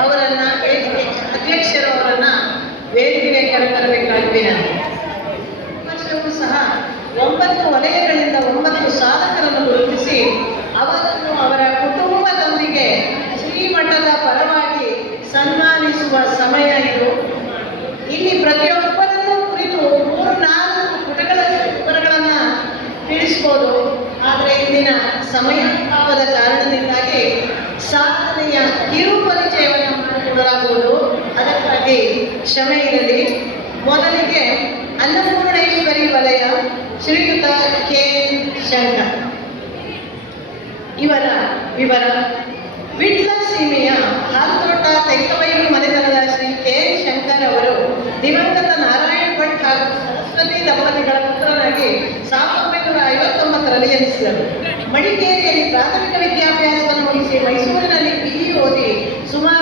ಅವರನ್ನ ವೇದಿಕೆ ಅಧ್ಯಕ್ಷರು ಅವರನ್ನ ವೇದಿಕೆಗೆ ಕರೆತರಬೇಕಾಗಿದೆ ನಾನು. ಸಹ ಒಂಬತ್ತು ವಲಯಗಳಿಂದ ಒಂಬತ್ತು ಸಾಧಕರನ್ನು ಗುರುತಿಸಿ ಅವರನ್ನು ಅವರ ಕುಟುಂಬದವರಿಗೆ ಶ್ರೀಮಠದ ಪರವಾಗಿ ಸನ್ಮಾನಿಸುವ ಸಮಯ ಇದು. ಇಲ್ಲಿ ಪ್ರತಿಯೊಬ್ಬರನ್ನು ಕುರಿತು ಮೂರು, ನಾಲ್ಕು ಪುಟಗಳ ವಿವರಗಳನ್ನ ತಿಳಿಸ್ಬೋದು. ಆದರೆ ಇಂದಿನ ಸಮಯ ಕ್ಷಮೆ ಇರಲಿ ಮೊದಲಿಗೆ ಅನ್ನಪೂರ್ಣೇಶ್ವರಿ ವಲಯ ಶ್ರೀಯುತ ಕೆ. ಶಂಕರ್. ಇವರ ವಿವರ. ವಿಟ್ಲ ಸೀಮೆಯ ಹಾಲ್ತೋಟ ತೆಕ್ಕಬೈಲು ಮನೆತನದ ಶ್ರೀ ಕೆ. ಶಂಕರ್ ಅವರು ದಿವಂಗತ ನಾರಾಯಣ್ ಭಟ್ ಹಾಗೂ ಸರಸ್ವತಿ ದಂಪತಿಗಳ ಪುತ್ರರಾಗಿ ಸಾವಿರದ ಒಂಬೈನೂರ ಐವತ್ತೊಂಬತ್ತರಲ್ಲಿ ಜನಿಸಿದರು. ಮಡಿಕೇರಿಯಲ್ಲಿ ಪ್ರಾಥಮಿಕ ವಿದ್ಯಾಭ್ಯಾಸವನ್ನು ಮುಗಿಸಿ ಮೈಸೂರಿನಲ್ಲಿ ಬಿಇ ಓದಿ ಸುಮಾರು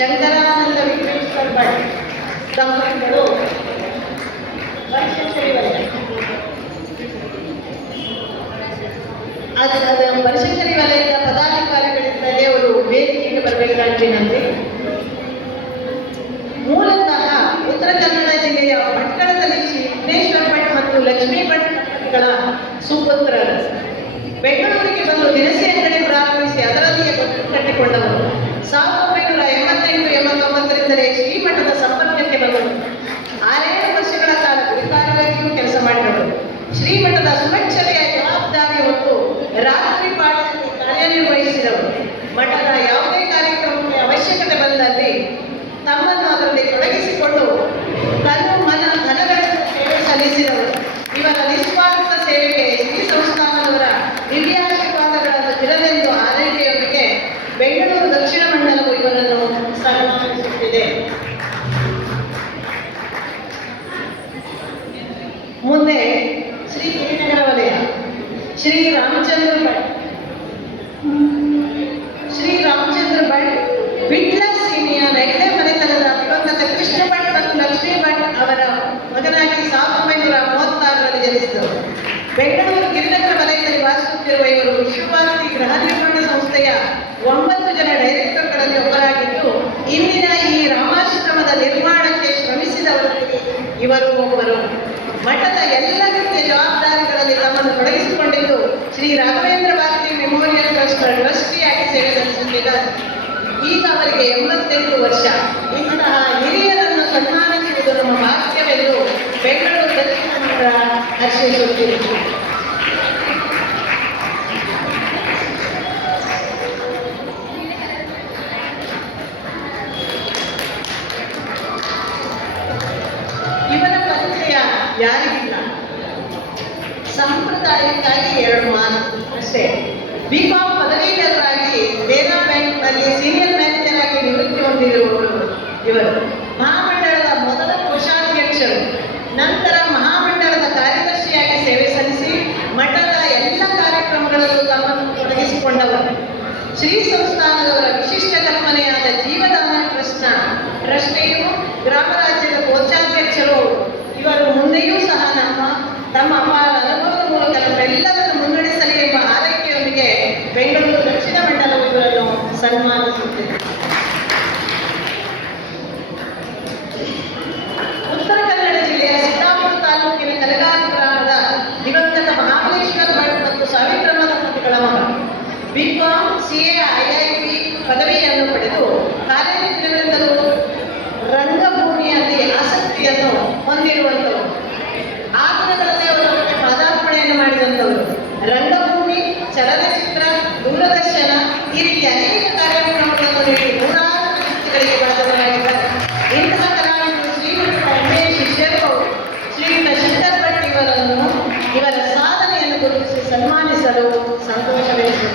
ಶಂಕರಾನಂದ ವಿಶ್ವೇಶ್ವರ್ ಭಟ್ ದಂಪತಿಗಳು ಅದು ಬನಶಂಕರಿ ವಲಯದ ಪದಾಧಿಕಾರಿಗಳಿಂದಲೇ ಅವರು ವೇದಿಕೆಗೆ ಬರಬೇಕಾಗಿ ವಿನಂತಿ ಮೂಲತಃ ಉತ್ತರ ಕನ್ನಡ ಜಿಲ್ಲೆಯ ಭಟ್ಕಳದಲ್ಲಿ ವಿಘ್ನೇಶ್ವರ ಭಟ್ ಮತ್ತು ಲಕ್ಷ್ಮೀ ಭಟ್ಗಳ ಸುಪುತ್ರರು ಬೆಂಗಳೂರಿಗೆ ಬಂದು ದಿನಸಿ ಅಂಗಡಿ ಪ್ರಾರಂಭಿಸಿ ಅದರಲ್ಲಿಯೇ ಕಟ್ಟಿಕೊಂಡವರು. ಸಾವಿರದ ವಿಟ್ಲ ಸೀಮೆಯ ನೈಲೆ ಮನೆತನದ ದಿವಂಗತ ಕೃಷ್ಣ ಭಟ್ ಮತ್ತು ಲಕ್ಷ್ಮೀ ಭಟ್ ಅವರ ಮಗನಾಗಿ ಸಾವಿರದ ಒಂಬೈನೂರ ಮೂವತ್ತಾರರಲ್ಲಿ ಜನಿಸಿದರು ಬೆಂಗಳೂರು ಗಿರಿನಗರ ವಲಯದಲ್ಲಿ ವಾಸಿಸುತ್ತಿರುವ ಇವರು ವಿಶ್ವಭಾರತಿ ಗೃಹ ನಿರ್ಮಾಣ ಸಂಸ್ಥೆಯ ಒಂಬತ್ತು ಜನ ಡೈರೆಕ್ಟರ್ಗಳಲ್ಲಿ ಒಬ್ಬರಾಗಿದ್ದು ಇಂದಿನ ಈ ರಾಮಾಶ್ರಮದ ನಿರ್ಮಾಣಕ್ಕೆ ಶ್ರಮಿಸಿದವರಲ್ಲಿ ಇವರು ಒಬ್ಬರು ಮಠದ ಎಲ್ಲ ರೀತಿಯ ಜವಾಬ್ದಾರಿಗಳಲ್ಲಿ ತಮ್ಮನ್ನು ತೊಡಗಿಸಿಕೊಂಡಿದ್ದು ಶ್ರೀ ರಾಘವೇಂದ್ರ ಭಾರತಿ ಮೆಮೋರಿಯಲ್ ಟ್ರಸ್ಟ್ ಟ್ರಸ್ಟಿಯಾಗಿ ಸೇವೆ ಸಲ್ಲಿಸುತ್ತಿದ್ದಾರೆ ಈಗ ಅವರಿಗೆ ಎಂಬತ್ತೆಂಟು ವರ್ಷ. ಇಂತಹ ಹಿರಿಯರನ್ನು ಸನ್ಮಾನಿಸುವುದು ನಮ್ಮ ಭಾಗ್ಯವೆಂದು ಬೆಂಗಳೂರು ದಕ್ಷಿಣ ಮಂಡಲ ಹರ್ಷಿಸುತ್ತಿದೆ ಇವರ ಪರಿಚಯ ಯಾರಿಗಿಲ್ಲ? ಸಂಪ್ರದಾಯಕ್ಕಾಗಿ ಎರಡು ಮಾತು, ಅಷ್ಟೇ. ಇವರು. ಮಹಾಮಂಡಲದ ಮೊದಲ ಕೋಶಾಧ್ಯಕ್ಷರು. ನಂತರ ಮಹಾಮಂಡಲದ ಕಾರ್ಯದರ್ಶಿಯಾಗಿ ಸೇವೆ ಸಲ್ಲಿಸಿ ಮಠದ ಎಲ್ಲ ಕಾರ್ಯಕ್ರಮಗಳಲ್ಲೂ ತಮ್ಮನ್ನು ತೊಡಗಿಸಿಕೊಂಡವರು. ಶ್ರೀ ಸಂಸ್ಥಾನದವರ ವಿಶಿಷ್ಟ ಕಲ್ಪನೆಯಾದ ಜೀವದಾನ ಟ್ರಸ್ಟ್ನ ಟ್ರಸ್ಟಿಯು ಗ್ರಾಮರಾಜ್ಯದ ಕೋಶಾಧ್ಯಕ್ಷರು ಇವರು, ಮುಂದೆಯೂ ಸಹ ನಮ್ಮ, ತಮ್ಮ ಅಪಾರ ಅನುಭವದ ಮೂಲಕ ನಮ್ಮೆಲ್ಲರನ್ನು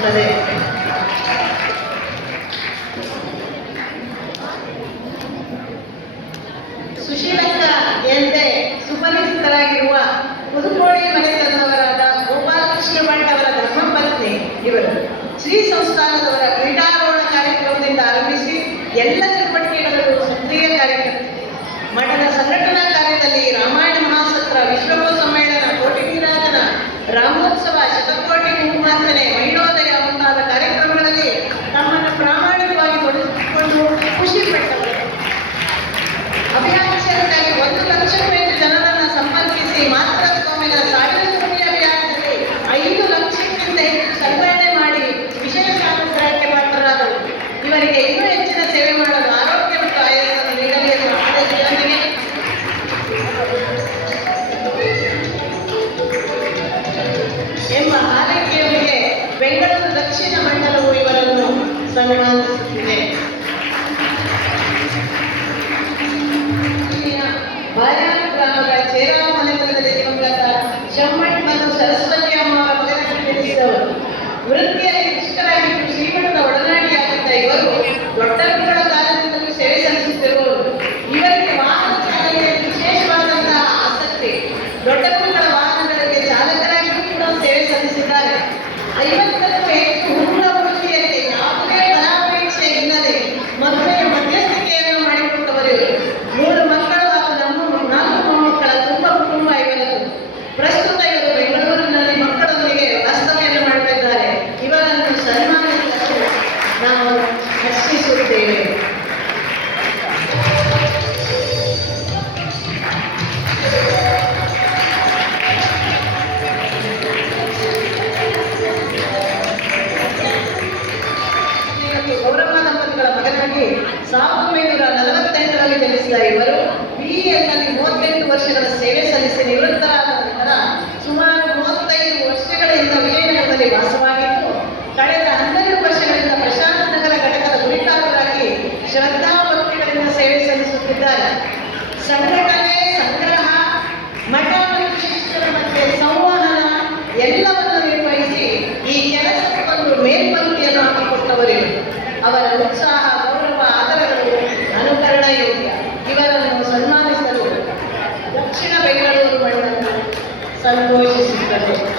ಸಂತೋಷವೆನಿಸುತ್ತದೆ ಸುಶೀಲಕ್ಕ ಎಂದೇ ಸುಪರಿಚಿತರಾಗಿರುವ ಮನೆ ಮನೆತನದವರಾದ ಗೋಪಾಲಕೃಷ್ಣ ಭಟ್ ಅವರ ಧರ್ಮಪತ್ನಿ ಇವರು. ಶ್ರೀ ಸಂಸ್ಥಾನದವರ ಕ್ರೀಡಾರೋಹಣ ಕಾರ್ಯಕ್ರಮದಿಂದ ಆರಂಭಿಸಿ ಎಲ್ಲ ಚಟುವಟಿಕೆಗಳಲ್ಲೂ ಸಕ್ರಿಯ ಕಾರ್ಯಕ್ರಮ ಮಠದ But sigue la సంతోషిస్తుంది